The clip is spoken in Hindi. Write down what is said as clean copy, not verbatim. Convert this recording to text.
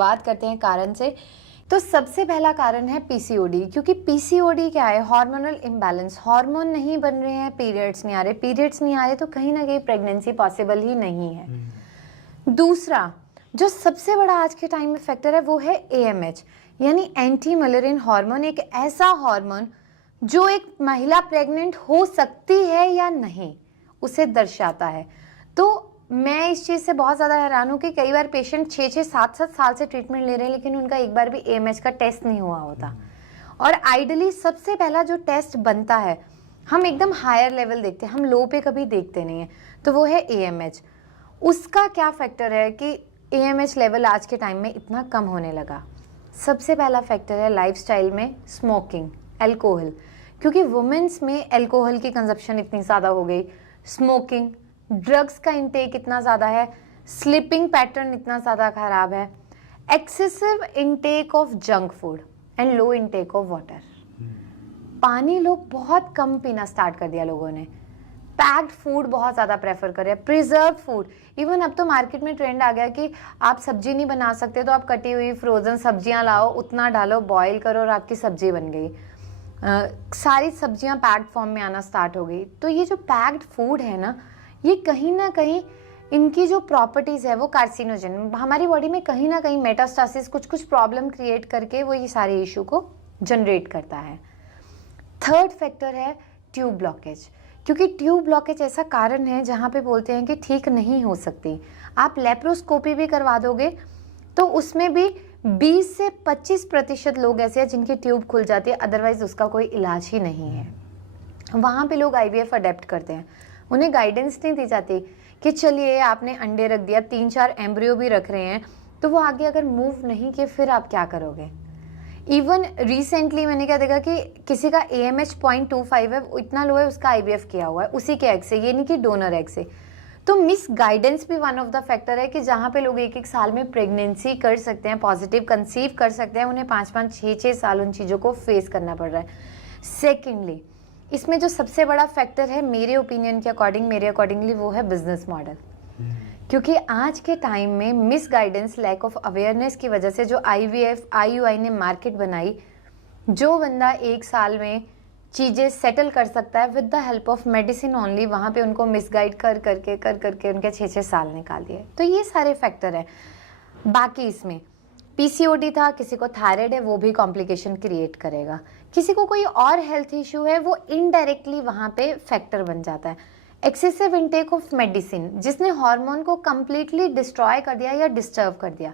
शुरुआत करते हैं कारण से। तो सबसे पहला कारण है पीसीओडी, क्योंकि पीसीओडी क्या है? हार्मोनल इम्बैलेंस, हार्मोन नहीं बन रहे हैं, पीरियड्स नहीं आ रहे, पीरियड्स नहीं आ रहे तो कहीं ना कहीं प्रेगनेंसी पॉसिबल ही नहीं है। दूसरा जो सबसे बड़ा आज के टाइम में फैक्टर है वो है एएमएच, यानी एंटी मलेरियन हार्मोन, एक ऐसा हार्मोन जो एक महिला प्रेग्नेंट हो सकती है या नहीं उसे दर्शाता है। तो मैं इस चीज़ से बहुत ज़्यादा हैरान हूँ कि कई बार पेशेंट 6-6, 7-7 साल से ट्रीटमेंट ले रहे हैं लेकिन उनका एक बार भी एएमएच का टेस्ट नहीं हुआ होता। और आइडली सबसे पहला जो टेस्ट बनता है, हम एकदम हायर लेवल देखते हैं, हम लो पे कभी देखते नहीं है, तो वो है एएमएच। उसका क्या फैक्टर है कि एएमएच लेवल आज के टाइम में इतना कम होने लगा? सबसे पहला फैक्टर है लाइफस्टाइल में स्मोकिंग, अल्कोहल, क्योंकि वुमेन्स में अल्कोहल की कंजप्शन इतनी ज़्यादा हो गई, स्मोकिंग, ड्रग्स का इंटेक इतना ज़्यादा है, स्लीपिंग पैटर्न इतना ज़्यादा खराब है, excessive intake of junk food and low intake of water. पानी लोग बहुत कम पीना स्टार्ट कर दिया लोगों ने, पैक्ड फूड बहुत ज़्यादा प्रेफर कर रहे हैं, प्रिजर्व फूड। इवन अब तो मार्केट में ट्रेंड आ गया कि आप सब्जी नहीं बना सकते तो आप कटी हुई फ्रोजन सब्जियां लाओ, उतना डालो, बॉईल करो और आपकी सब्जी बन गई। सारी सब्जियां पैक्ड फॉर्म में आना स्टार्ट हो गई। तो ये जो पैक्ड फूड है ना, ये कहीं ना कहीं इनकी जो प्रॉपर्टीज़ है वो कार्सिनोजन, हमारी बॉडी में कहीं ना कहीं मेटास्टासिस, कुछ कुछ प्रॉब्लम क्रिएट करके वो ये सारे इशू को जनरेट करता है। थर्ड फैक्टर है ट्यूब ब्लॉकेज, क्योंकि ट्यूब ब्लॉकेज ऐसा कारण है जहाँ पे बोलते हैं कि ठीक नहीं हो सकती। आप लेप्रोस्कोपी भी करवा दोगे तो उसमें भी 20 से 25% लोग ऐसे हैं जिनकी ट्यूब खुल जाती है, अदरवाइज उसका कोई इलाज ही नहीं है। वहाँ पे लोग आईवीएफ अडेप्ट करते हैं, उन्हें गाइडेंस नहीं दी जाती कि चलिए आपने अंडे रख दिया, 3-4 एम्ब्रियो भी रख रहे हैं, तो वो आगे अगर मूव नहीं किए फिर आप क्या करोगे। इवन रिसेंटली मैंने क्या देखा कि किसी का AMH 0.25 है, इतना लो है, उसका आईवीएफ किया हुआ है उसी के एग से, ये नहीं कि डोनर एग से। तो मिस गाइडेंस भी वन ऑफ द फैक्टर है कि जहाँ पे लोग 1-1 साल में प्रेगनेंसी कर सकते हैं, पॉजिटिव कंसीव कर सकते हैं, उन्हें 5-5, 6-6 साल उन चीज़ों को फेस करना पड़ रहा है। सेकेंडली इसमें जो सबसे बड़ा फैक्टर है मेरे ओपिनियन के अकॉर्डिंग, मेरे अकॉर्डिंगली, वो है बिजनेस मॉडल। क्योंकि आज के टाइम में misguidance, lack of awareness की वजह से जो IVF IUI ने मार्केट बनाई, जो बंदा 1 साल में चीज़ें सेटल कर सकता है with the help of medicine only, वहाँ पे उनको मिसगाइड कर करके उनके 6-6 साल निकाल दिए। तो ये सारे फैक्टर हैं। बाकी इसमें PCOD था, किसी को थायराइड है, वो भी कॉम्प्लिकेशन क्रिएट करेगा, किसी को कोई और हेल्थ इशू है, वो इनडायरेक्टली वहाँ पे फैक्टर बन जाता है। एक्सेसिव इंटेक ऑफ मेडिसिन, जिसने हार्मोन को कम्प्लीटली डिस्ट्रॉय कर दिया या डिस्टर्ब कर दिया,